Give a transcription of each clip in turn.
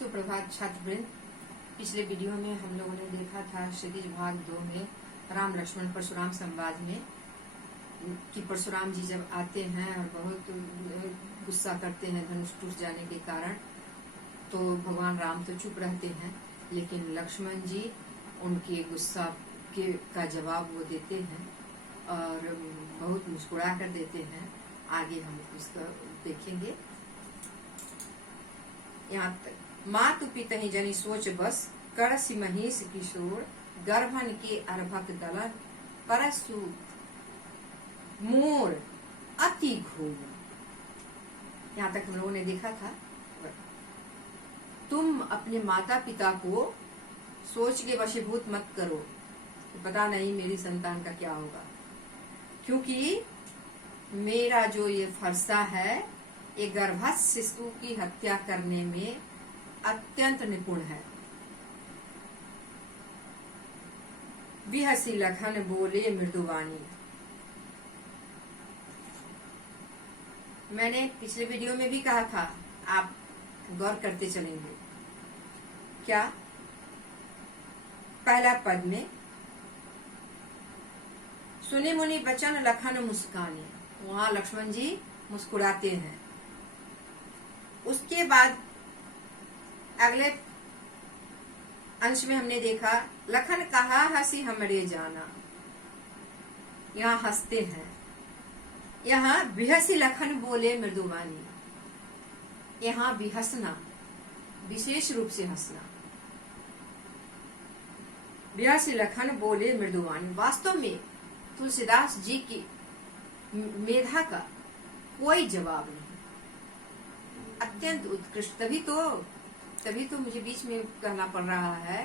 सुप्रभात छात्रवृंद। पिछले वीडियो में हम लोगों ने देखा था क्षितिज भाग 2 में राम लक्ष्मण परशुराम संवाद में कि परशुराम जी जब आते हैं और बहुत गुस्सा करते हैं धनुष टूट जाने के कारण, तो भगवान राम तो चुप रहते हैं, लेकिन लक्ष्मण जी उनके गुस्सा का जवाब वो देते हैं और बहुत मुस्कुरा कर देते हैं। आगे हम इसका देखेंगे। यहाँ तक मातु पितहि जनि सोच बस करसि महेश किशोर गर्भन के अर्भक दलन परसु मोर अति घोर। यहाँ तक हम लोगों ने देखा था। तुम अपने माता पिता को सोच के वशीभूत मत करो, पता नहीं मेरी संतान का क्या होगा, क्योंकि मेरा जो ये फरसा है ये गर्भस्थ शिशु की हत्या करने में अत्यंत निपुण है। बिहसी लखन बोले मृदुवाणी। मैंने पिछले वीडियो में भी कहा था, आप गौर करते चलेंगे। क्या पहला पद में सुने मुनि बचन लखन मुस्काने, वहां लक्ष्मण जी मुस्कुराते हैं। उसके बाद अगले अंश में हमने देखा लखन कहा हंसी हमरे जाना, यहाँ हंसते हैं। यहाँ बिहसी लखन बोले मृदुवानी, यहाँ भी हंसना, विशेष रूप से हंसना। बिहसी लखन बोले मृदुवानी, वास्तव में तुलसीदास जी की मेधा का कोई जवाब नहीं, अत्यंत उत्कृष्ट। तभी तो मुझे बीच में कहना पड़ रहा है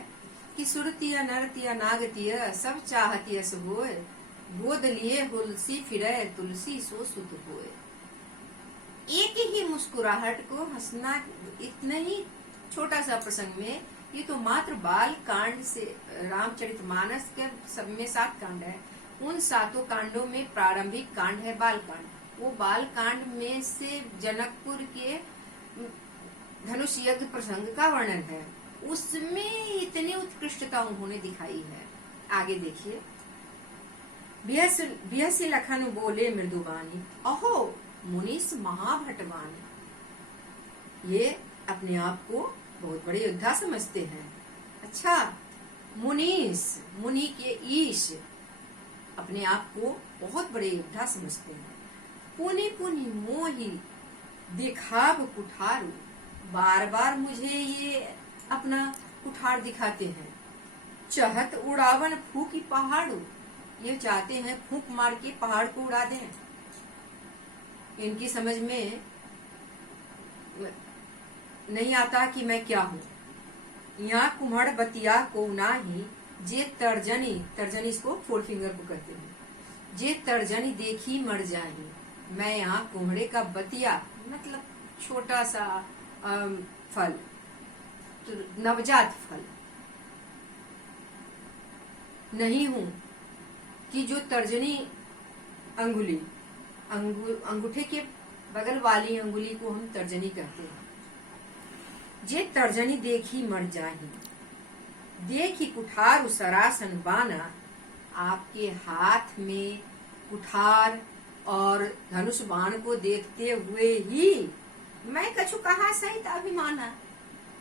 कि सुरतिया नरतिया नागतिया सब चाहतिया सो होए, गोद लिए हुलसी फिरे तुलसी सो सुत होए। एक ही मुस्कुराहट को हंसना, इतने ही छोटा सा प्रसंग में, ये तो मात्र बाल कांड से रामचरितमानस के सब में 7 कांड है। उन 7 कांडों में प्रारंभिक कांड है बाल कांड। वो बाल कांड में से जनकपुर के धनुष यज्ञ प्रसंग का वर्णन है, उसमें इतनी उत्कृष्टता उन्होंने दिखाई है। आगे देखिए। बिहसी लखन बोले मृदुवानी, अहो मुनीस महाभटवानी। ये अपने आप को बहुत बड़े योद्धा समझते हैं। अच्छा, मुनीस, मुनि के ईश, अपने आप को बहुत बड़े योद्धा समझते हैं। पुनि पुनि मोही दिखाब कुठारू, बार बार मुझे ये अपना कुठार दिखाते हैं। चहत उड़ावन फूकी पहाड़ू, ये चाहते हैं फूंक मार के पहाड़ को उड़ा दें। इनकी समझ में नहीं आता कि मैं क्या हूँ। यहाँ कुम्हड़ बतिया को नाही जे तर्जनी, तर्जनी इसको 4 फिंगर को कहते हैं, जे तर्जनी देखी मर जाही। मैं यहाँ कुम्हड़े का बतिया मतलब छोटा सा फल, तो नवजात फल नहीं हूं कि जो तर्जनी अंगुली, अंगूठे के बगल वाली अंगुली को हम तर्जनी कहते हैं। जे तर्जनी देखी मर जाही, देखी कुठार सरासन बाना। आपके हाथ में कुठार और धनुष बाण को देखते हुए ही मैं कछु कहा सहित अभिमाना।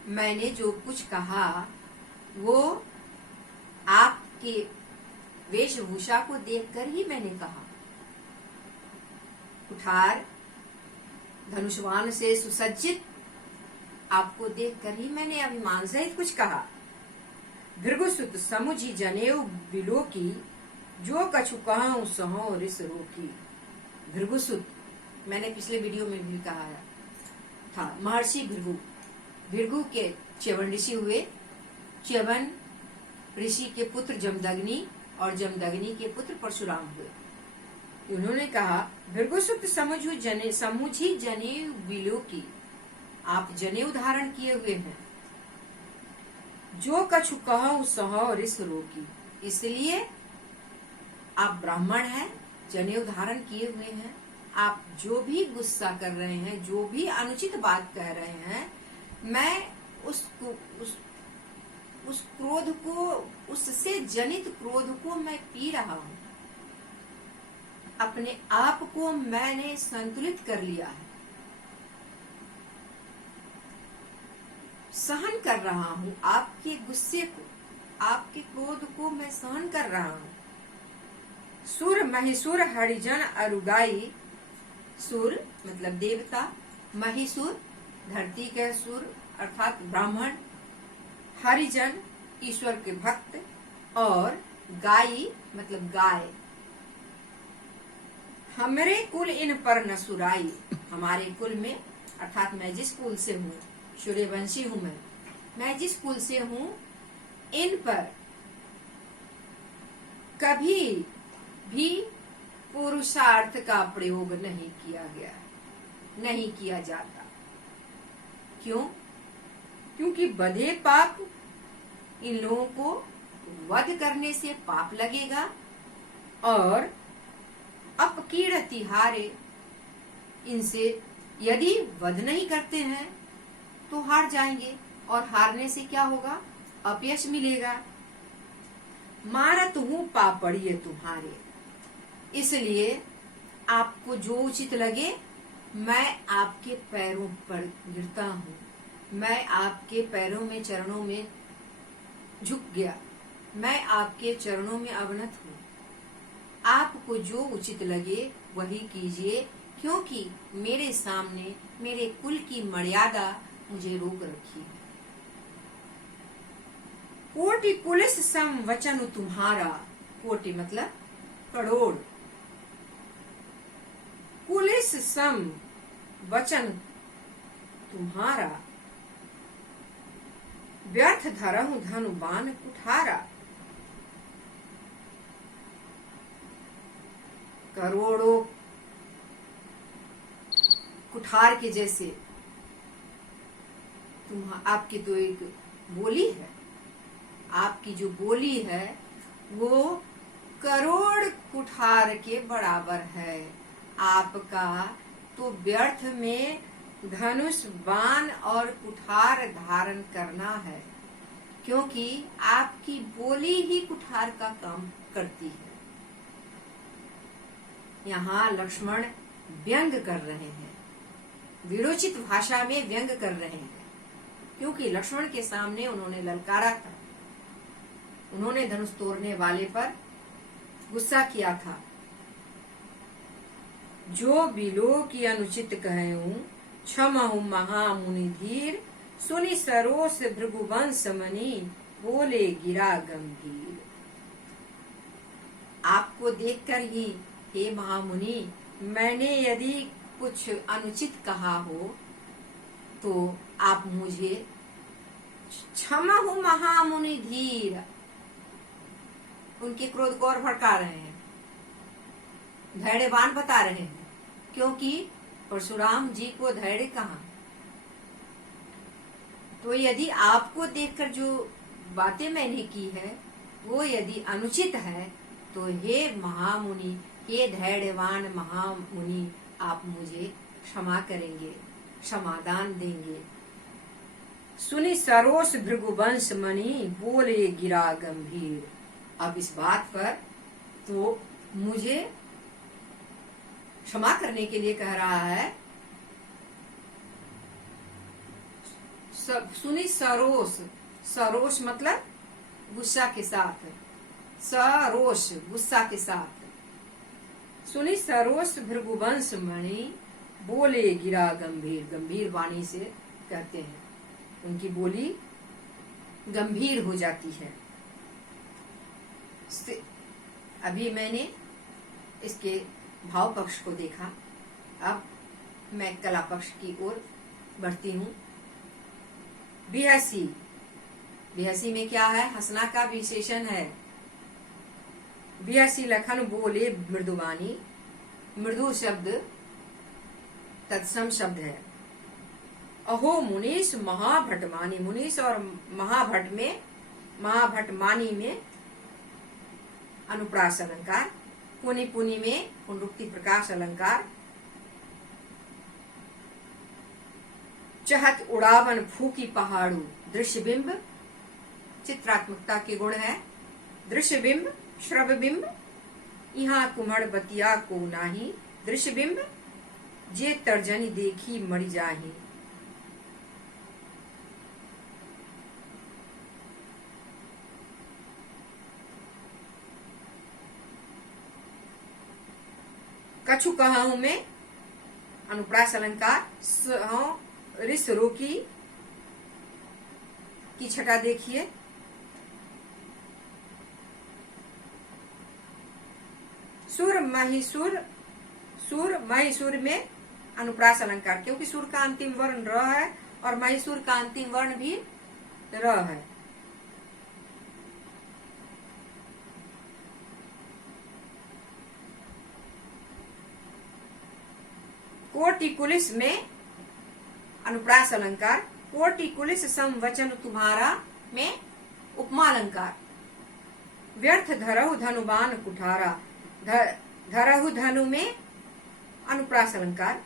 मैंने जो कुछ कहा वो आपके वेशभूषा को देखकर ही मैंने कहा। कुठार धनुष्वान से सुसज्जित आपको देखकर ही मैंने अभिमान सहित कुछ कहा। भृगुसुत समुझी जनेऊ बिलो की, जो कछु कहूं सहो रिस रोकी। भृगुसुत, मैंने पिछले वीडियो में भी कहा था, महर्षि भृगु के च्यवन ऋषि हुए। च्यवन ऋषि के पुत्र जमदग्नि और जमदग्नि के पुत्र परशुराम हुए। उन्होंने कहा भृगुसुत समुझी जनेऊ बिलो की, आप जनेऊ धारण किए हुए हैं। जो कछु कहूं सहो रिस रोकी, इसलिए आप ब्राह्मण हैं, जनेऊ धारण किए हुए हैं। आप जो भी गुस्सा कर रहे हैं, जो भी अनुचित बात कह रहे हैं, मैं उस क्रोध को, उससे जनित क्रोध को मैं पी रहा हूं। अपने आप को मैंने संतुलित कर लिया है, सहन कर रहा हूं आपके गुस्से को, आपके क्रोध को मैं सहन कर रहा हूं। सुर महिसुर हरिजन अरुगाई, सुर मतलब देवता, महिसुर धरती के सुर अर्थात ब्राह्मण, हरिजन ईश्वर के भक्त, और गाई मतलब गाय। हमरे कुल इन पर न सुराई, हमारे कुल में अर्थात मैं जिस कुल से हूँ, सूर्यवंशी हूँ मैं जिस कुल से हूँ, इन पर कभी भी पुरुषार्थ का प्रयोग नहीं किया गया, नहीं किया जाता। क्यों? क्योंकि बधे पाप, इन लोगों को वध करने से पाप लगेगा, और अपकीर्ति हारे, इनसे यदि वध नहीं करते हैं तो हार जाएंगे, और हारने से क्या होगा? अपयश मिलेगा। मारत हूं पापड़िए तुम्हारे, इसलिए आपको जो उचित लगे, मैं आपके पैरों पर गिरता हूँ, मैं आपके पैरों में, चरणों में झुक गया, मैं आपके चरणों में अवनत हूँ। आपको जो उचित लगे वही कीजिए, क्योंकि मेरे सामने मेरे कुल की मर्यादा मुझे रोक रखी है। कोटि पुलिस सम वचन तुम्हारा, कोटि मतलब करोड़, पुलिस सम वचन तुम्हारा, व्यर्थ धरहु धनु बाण कुठारा। करोड़ों कुठार के जैसे आपकी तो एक बोली है, आपकी जो बोली है वो करोड़ कुठार के बराबर है। आपका तो व्यर्थ में धनुष, बाण और कुठार धारण करना है, क्योंकि आपकी बोली ही कुठार का काम करती है। यहाँ लक्ष्मण व्यंग कर रहे हैं, विरोचित भाषा में व्यंग कर रहे हैं, क्योंकि लक्ष्मण के सामने उन्होंने ललकारा था, उन्होंने धनुष तोड़ने वाले पर गुस्सा किया था। जो बिलो की अनुचित कहूं, क्षमहु महामुनि धीर, सुनि सरोस भृगुवंश मणि, बोले गिरा गंभीर। आपको देखकर ही हे महामुनि, मैंने यदि कुछ अनुचित कहा हो तो आप मुझे क्षमहु महामुनि धीर, उनके क्रोध को और भड़का रहे हैं, धैर्यवान बता रहे हैं, क्योंकि परशुराम जी को धैर्य कहाँ। तो यदि आपको देखकर जो बातें मैंने की है वो यदि अनुचित है तो हे महामुनि, हे धैर्यवान महामुनि, आप मुझे क्षमा करेंगे, क्षमादान देंगे। सुनि सरोस भृगुवंश मणि, बोले गिरा गंभीर। अब इस बात पर तो मुझे क्षमा करने के लिए कह रहा है। सुनि सरोस, सरोस मतलब गुस्सा के साथ, सरोष गुस्सा के साथ। सुनि सरोस भृगुवंश मणि, बोले गिरा गंभीर, गंभीर वाणी से कहते हैं, उनकी बोली गंभीर हो जाती है। अभी मैंने इसके भाव पक्ष को देखा, अब मैं कला पक्ष की ओर बढ़ती हूँ। बिहसी, बिहसी में क्या है? हंसना का विशेषण है। बिहसी लखन बोले मृदुवानी, मृदु शब्द तत्सम शब्द है। अहो मुनीश महाभट मानी, मुनीश और महाभट में, महाभट मानी में अनुप्रास अलंकार, पुनि पुनि में पुनरुक्ति प्रकाश अलंकार, चहत उड़ावन फूकी पहाड़ू। दृश्य बिंब चित्रात्मकता के गुण है। दृश्य बिंब श्रव्य बिंब यहाँ कुम्हड़ बतिया को नाही। दृश्य बिंब जे तर्जनी देखी मरी जाही। कछु कहा हूं मैं अनुप्रास अलंकार। रिस रोकी की छटा देखिए। सुर महिसुर में अनुप्रास अलंकार, क्योंकि सुर का अंतिम वर्ण र है और महिसुर का अंतिम वर्ण भी र है। कोटिकुलिस में अनुप्रास अलंकार। कोटिकुलिस सम वचन तुम्हारा में उपमा अलंकार। व्यर्थ धरहु धनुबान कुठारा। धरहु धनु में अनुप्रास अलंकार।